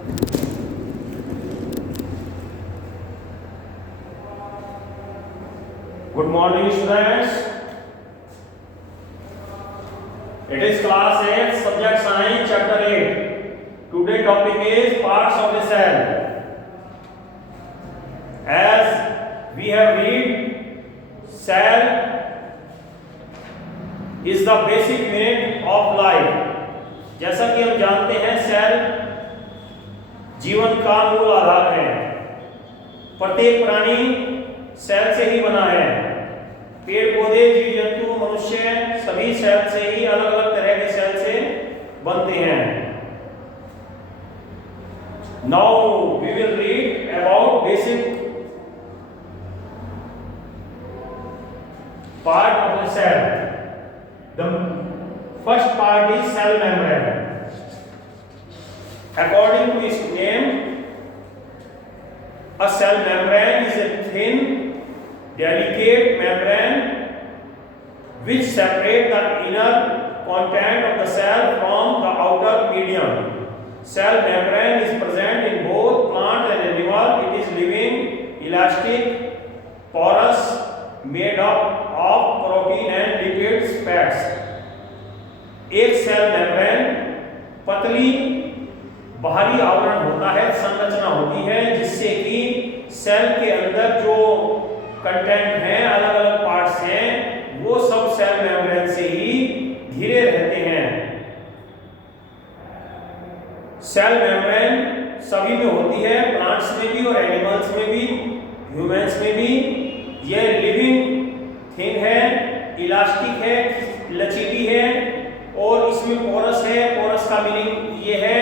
Good morning, students. It is class 8, subject science, chapter 8. Today topic is parts of the cell. As we have read, cell is the basic unit of life. जैसा कि हम जानते हैं, cell जीवन का मूल आधार है। प्रत्येक प्राणी सेल से ही बना है। पेड़ पौधे, जीव जंतु, मनुष्य सभी सेल से ही, अलग अलग तरह के सेल से बनते हैं। Now we will read about basic part of the cell. The first part is cell membrane. According to its name, a cell membrane is a thin, delicate membrane which separates the inner content of the cell from the outer medium. Cell membrane is present in both plant and animal. It is living, elastic, porous, made up of protein and lipid fats. एक cell membrane पतली बाहरी आवरण होता है, संरचना होती है, जिससे कि सेल के अंदर जो कंटेंट हैं, अलग अलग पार्ट्स हैं, वो सब सेल मेम्ब्रेन से ही घिरे रहते हैं। सेल मेम्ब्रेन सभी में होती है, प्लांट्स में भी और एनिमल्स में भी, ह्यूमंस में भी। ये लिविंग थिंग है, इलास्टिक है, लचीली है और इसमें पोरस है। पोरस का मीनिंग ये है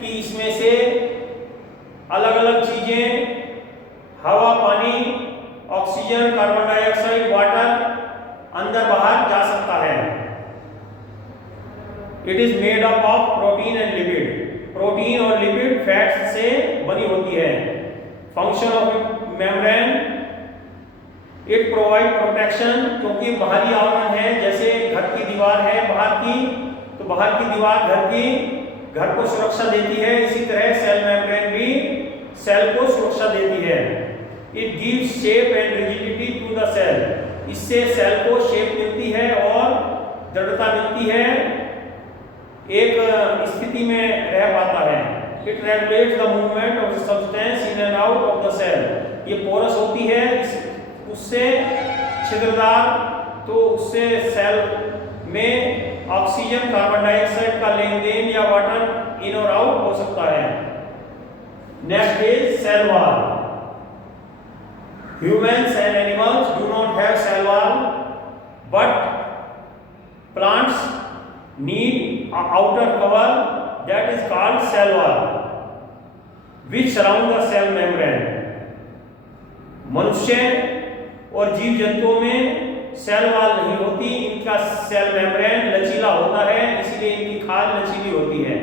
कि इसमें से अलग अलग चीजें, हवा, पानी, ऑक्सीजन, कार्बन डाइऑक्साइड, वाटर अंदर बाहर जा सकता है। It is made up of protein and lipid. Protein और लिपिड फैट्स से बनी होती है। Function of membrane, it provide protection, क्योंकि बाहरी आवरण है, जैसे घर की दीवार है बाहर की, तो बाहर की दीवार घर को सुरक्षा देती है, इसी तरह सेल मेम्ब्रेन भी सेल को सुरक्षा देती है। It gives shape and rigidity to the cell. इससे सेल को शेप मिलती है और दृढ़ता मिलती है, एक स्थिति में रह पाता है। It regulates the movement of the substance in and out of the cell. ये पोरस होती है, उससे छिद्रदार, तो उससे सेल में ऑक्सीजन, कार्बन डाइऑक्साइड का लेन देन या वाटर इन और आउट हो सकता है। Next is cell wall. Humans and animals do not have cell wall, but plants need an outer cover that is called cell wall, which surround the cell membrane. मनुष्य और जीव जंतुओं में cell wall नहीं होती, इनका सेल मेम्ब्रेन लचीला होता है, इसलिए इनकी खाल लचीली होती है।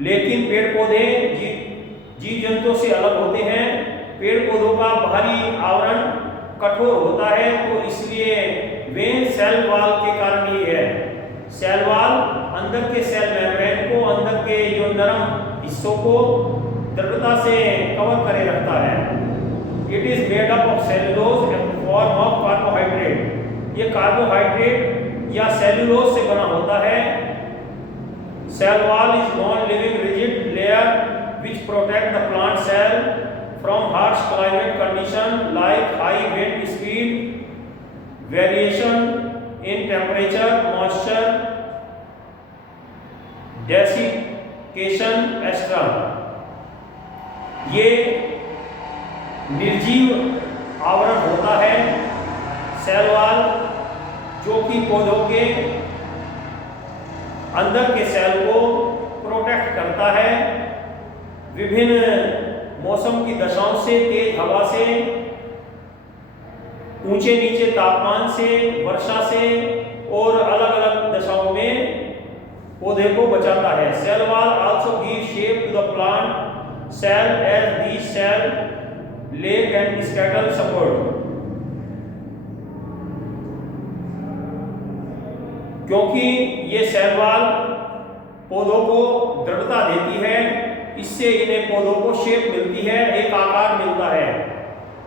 लेकिन पेड़ पौधे जीव जंतुओं से अलग होते हैं। पेड़ पौधों का बाहरी आवरण कठोर होता है, तो इसलिए वे सेल वॉल के कारण ही है। सेल वॉल अंदर के सेल मेम्ब्रेन को, अंदर के जो नरम हिस्सों को दृढ़ता से कवर करे रखता है। It is made up of cellulose and form of carbohydrate. ये कार्बोहाइड्रेट या सेलुलोज से बना होता है। Cell wall is non living rigid layer which protect the plant cell from harsh climate condition like high wind speed, variation in temperature, moisture, desiccation, etc. ये निर्जीव आवरण होता है सेल वॉल, जो कि पौधों के अंदर के सेल को प्रोटेक्ट करता है विभिन्न मौसम की दशाओं से, तेज हवा से, ऊंचे नीचे तापमान से, वर्षा से और अलग अलग दशाओं में पौधे को बचाता है। Cell wall also give shape to the plant cell as the cell leg and skeletal support. क्योंकि ये सेल वॉल पौधों को दृढ़ता देती है, इससे इन्हें पौधों को शेप मिलती है, एक आकार मिलता है।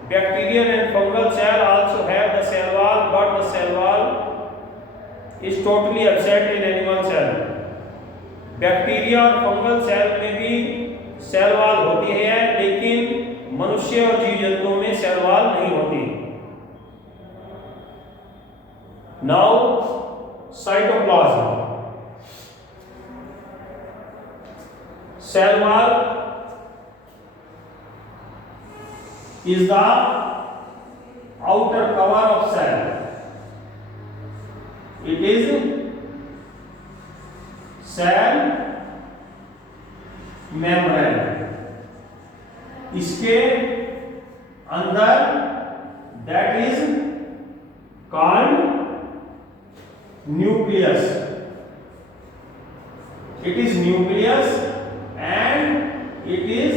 Bacterial and fungal cell also have the cell wall, but the cell wall is totally absent in animal cell. Bacteria और फंगल सेल में भी सेल वॉल होती है, लेकिन मनुष्य और जीव जंतुओं में सेल वॉल नहीं होती। Now cytoplasm. Cell wall is the outer cover of cell. It is cell membrane. इसके अंदर that is called nucleus. It is nucleus and it is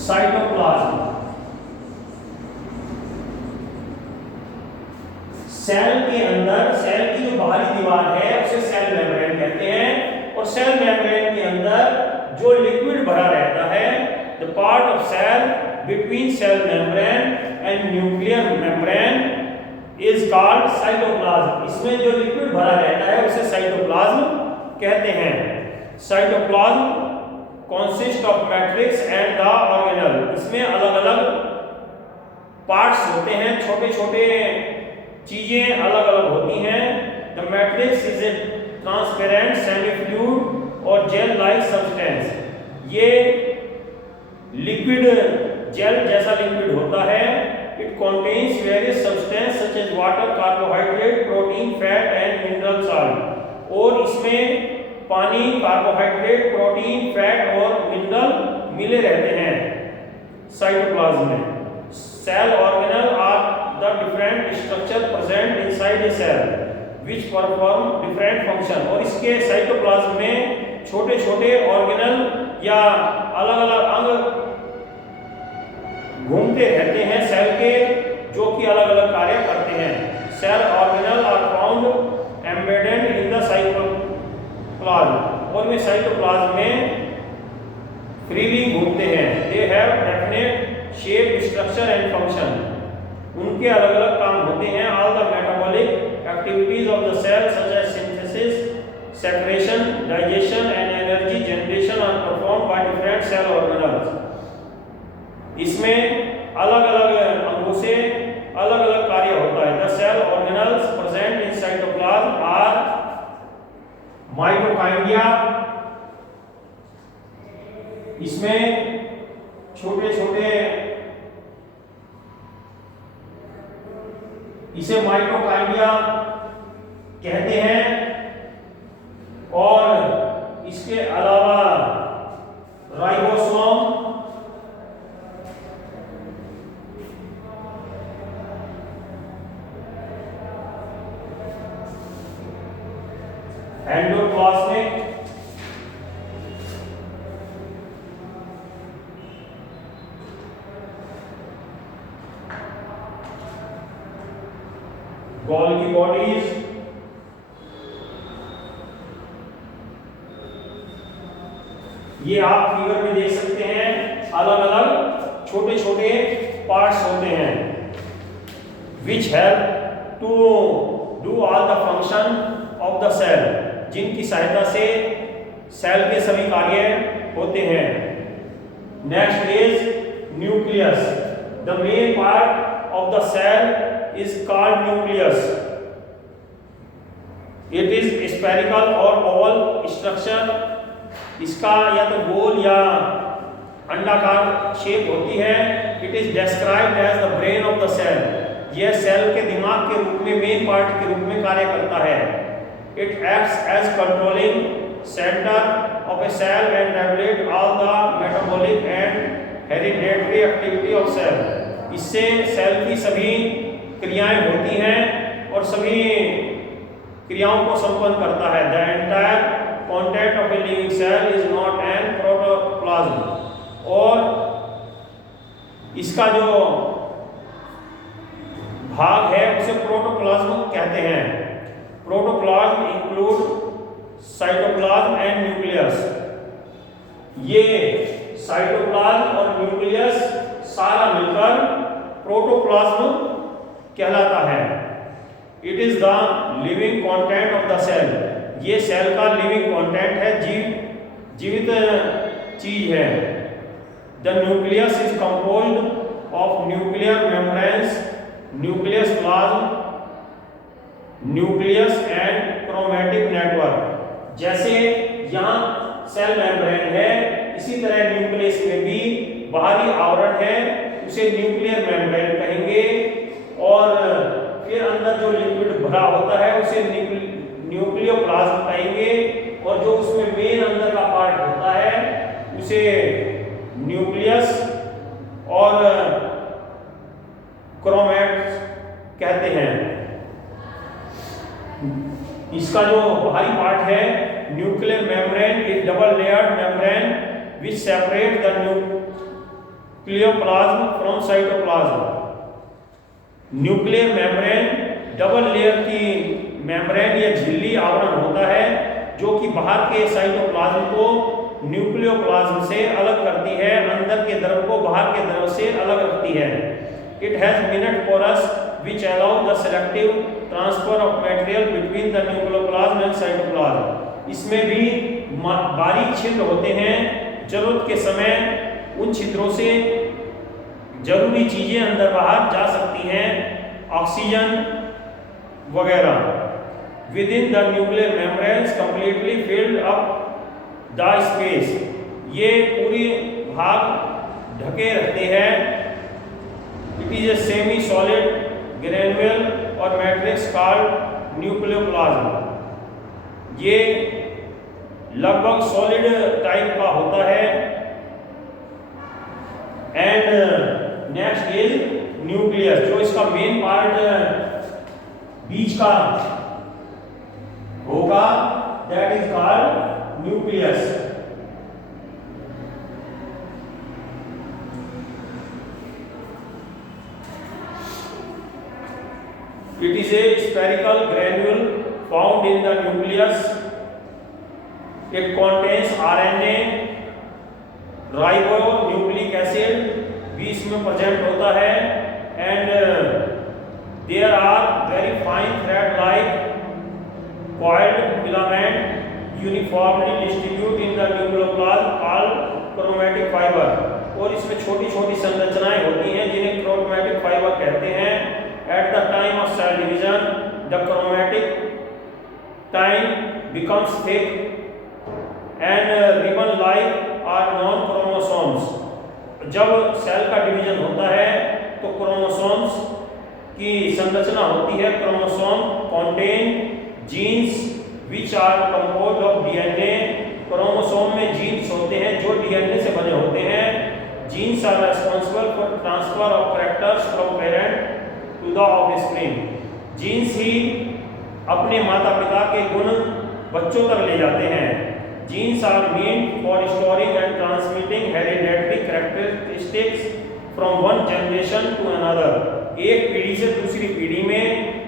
cytoplasm. Cell के अंदर, सेल की जो बाहरी दीवार है उसे सेल मेम्ब्रेन कहते हैं, और सेल मेम्ब्रेन के अंदर जो लिक्विड भरा रहता है, the part of cell between cell membrane and nuclear membrane is called cytoplasm. इसमें जो लिक्विड भरा रहता है उसे साइटोप्लाज्म कहते हैं। Cytoplasm consist of matrix and the organelle. इसमें अलग अलग पार्ट्स होते हैं, छोटे छोटे चीजें अलग अलग होती हैं। The matrix is a transparent semi fluid और जेल लाइक सब्सटेंस। ये लिक्विड, जेल जैसा लिक्विड होता है। It contains various substance such as water, carbohydrate, protein, fat and mineral salt. और इसमें पानी, कार्बोहाइड्रेट, प्रोटीन, फैट और मिनरल मिले रहते हैं साइटोप्लाज्म में। Cell organelle are the different structure present inside a cell which perform different function. और इसके साइटोप्लाज्म में छोटे छोटे ऑर्गेनल या अलग अलग अंग घूमते रहते हैं सेल के, जो कि अलग अलग कार्य करते हैं। Cell organelle are found embedded in the cytoplasm, और वे साइटोप्लाज्म में फ्रीली घूमते हैं। They have definite shape, structure and function. उनके अलग अलग काम होते हैं। All the metabolic activities of the cell such as synthesis, secretion, digestion and energy generation are performed by different cell organelles. इसमें अलग अलग अंगों से अलग अलग कार्य होता है। The cell organelles present in cytoplasm are mitochondria. इसमें छोटे छोटे, इसे माइटोकाइंडिया कहते हैं। और इसके अलावा राइबोसोम, एंडोप्लाज्मिक, गोल्गी बॉडीज, ये आप फिगर में देख सकते हैं। अलग अलग छोटे छोटे पार्ट्स होते हैं which help to do all the function of the cell, जिनकी सहायता से सेल के सभी कार्य होते हैं। Next is nucleus. The main part of the cell is called nucleus. It is spherical और ओवल स्ट्रक्चर। इसका या तो गोल या अंडाकार शेप होती है। It is described as the brain of the cell. यह सेल के दिमाग के रूप में, मेन पार्ट के रूप में कार्य करता है। It acts as controlling centre of a cell and regulate all the metabolic and hereditary activity of cell. इससे सेल की सभी क्रियाएं होती हैं और सभी क्रियाओं को संपन्न करता है। The entire content of a living cell is not an protoplasm. और इसका जो भाग है उसे प्रोटोप्लाज्म कहते हैं। Protoplasm include cytoplasm and nucleus. ये साइटोप्लाज्म और न्यूक्लियस सारा मिलकर प्रोटोप्लाज्म कहलाता है। It is the living content of the cell, ये सेल का लिविंग कंटेंट है, जीवित चीज है। The nucleus is composed of nuclear membranes, nucleus plasm, nucleus and chromatic network. जैसे यहाँ सेल मेम्ब्रेन है, इसी तरह न्यूक्लियस में भी बाहरी आवरण है, उसे न्यूक्लियर मेम्ब्रेन कहेंगे। और फिर अंदर जो लिक्विड भरा होता है उसे न्यूक्लियोप्लाज्म कहेंगे। और जो उसमें मेन अंदर का पार्ट होता है उसे न्यूक्लियस और क्रोमैट्स कहते हैं। इसका जो बाहरी पार्ट है nuclear membrane is double layered membrane which separate the nucleoplasm from cytoplasm। Nuclear membrane double layer की मेम्ब्रेन या झिल्ली आवरण होता है जो कि बाहर के साइटोप्लाज्म को न्यूक्लियोप्लाज्म से अलग करती है, अंदर के द्रव को बाहर के द्रव से अलग रखती है। It has minute porous which allow the selective transfer of material between the nucleoplasm and cytoplasm। इसमें भी बारीक छिद्र होते हैं, जरूरत के समय उन छिद्रों से जरूरी चीजें अंदर बाहर जा सकती हैं, ऑक्सीजन वगैरह। With in the nuclear membranes completely filled up the space, ये पूरी भाग ढके रहते हैं। It is a semi solid granule और मैट्रिक्स कॉल्ड न्यूक्लियोप्लाज्म। ये लगभग सॉलिड टाइप का होता है। एंड नेक्स्ट इज न्यूक्लियस, जो इसका मेन पार्ट बीच का होगा, that is called nucleus. It is a spherical granule found in the nucleus. It contains RNA, ribonucleic acid भी इसमें प्रेजेंट होता है। and there are very fine thread like coiled filament uniformly distributed in the nucleoplasm called chromatic fiber। और इसमें छोटी छोटी संरचनाएं होती हैं जिन्हें chromatic fiber कहते हैं। At the time of cell division, the chromatic tine becomes thick and ribbon-like are non-chromosomes। जब सेल का डिवीजन होता है तो क्रोमोसोम्स की संरचना होती है। Chromosome contain genes which are composed of DNA। Chromosome में जीन्स होते हैं जो डीएनए से बने होते हैं। Genes are responsible for transfer of characters from parent to the offspring। Genes ही अपने माता पिता के गुण बच्चों तक ले जाते हैं। Genes are meant for storing and transmitting hereditary characteristics from one generation to another। एक पीढ़ी से दूसरी पीढ़ी में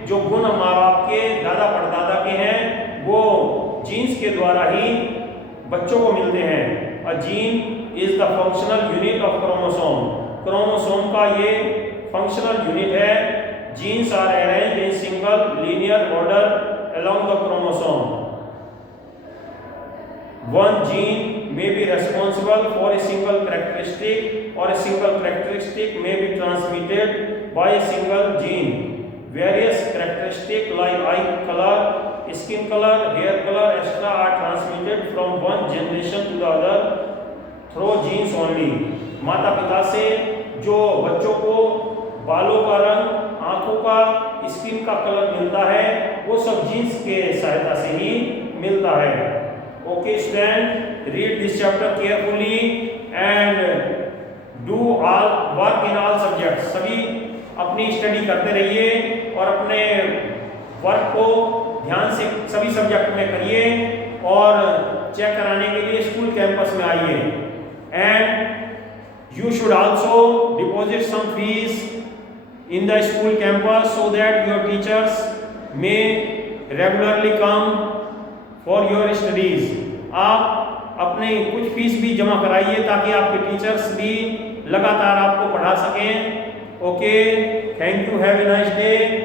जो गुण माँ बाप के दादा परदादा के हैं वो जीन्स के द्वारा ही बच्चों को मिलते हैं। A gene is the functional unit of chromosome। Chromosome का ये फंक्शनल यूनिट है। Genes are arranged in single linear order along the chromosome। One gene may be responsible for a single characteristic or a single characteristic may be transmitted by a single gene। Various characteristics like eye color, skin color, hair color, etc. are transmitted from one generation to the other through genes only। माता पिता से जो बच्चों को बालों का रंग, आंखों का, स्किन का कलर मिलता है वो सब जीन्स के सहायता से ही मिलता है। Okay student, read this chapter carefully and do all work in all subjects. सभी अपनी स्टडी करते रहिए और अपने वर्क को ध्यान से सभी सब्जेक्ट में करिए और चेक कराने के लिए स्कूल कैंपस में आइए। And you should also deposit some fees in the school campus so that your teachers may regularly come for your studies। आप अपने कुछ फीस भी जमा कराइए ताकि आपके टीचर्स भी लगातार आपको पढ़ा सकें। Okay, thank you, have a nice day.